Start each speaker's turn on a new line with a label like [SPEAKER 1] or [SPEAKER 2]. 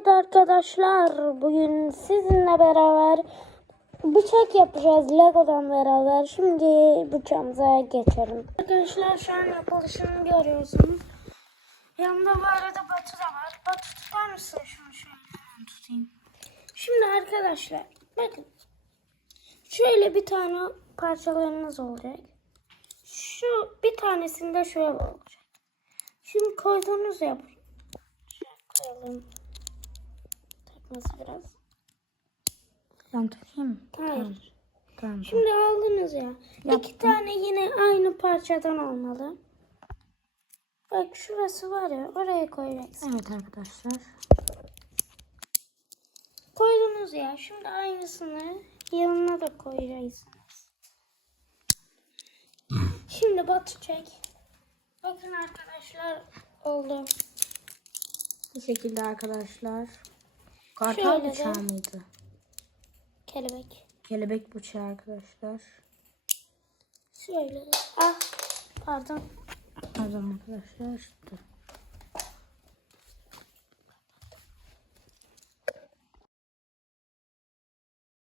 [SPEAKER 1] Evet arkadaşlar bugün sizinle beraber bıçak yapacağız Lego'dan beraber. Şimdi bıçağımıza geçelim. Arkadaşlar şu an yapılışını görüyorsunuz. Yanımda bu arada Batu da var. Batu tutar mısın şunu şöyle tutayım. Şimdi arkadaşlar bakın. Şöyle bir tane parçalarınız olacak. Şu bir tanesinde şöyle olacak. Şimdi koyduğunuz yapın. Şöyle koyalım. Takması biraz.
[SPEAKER 2] Ben takayım mı?
[SPEAKER 1] Hayır.
[SPEAKER 2] Tamam.
[SPEAKER 1] Şimdi aldınız ya. İki tane yine aynı parçadan olmalı. Bak şurası var ya oraya koyacaksın.
[SPEAKER 2] Evet arkadaşlar.
[SPEAKER 1] Koydunuz ya. Şimdi aynısını yanına da koyacaksınız. Şimdi batı çek. Bakın arkadaşlar oldu.
[SPEAKER 2] Bu şekilde arkadaşlar. Kartal
[SPEAKER 1] Şöyle de.
[SPEAKER 2] bıçağı mıydı?
[SPEAKER 1] Kelebek.
[SPEAKER 2] Kelebek bıçağı arkadaşlar.
[SPEAKER 1] Şöyle. Ah pardon.
[SPEAKER 2] Zaman arkadaşlar. Dur.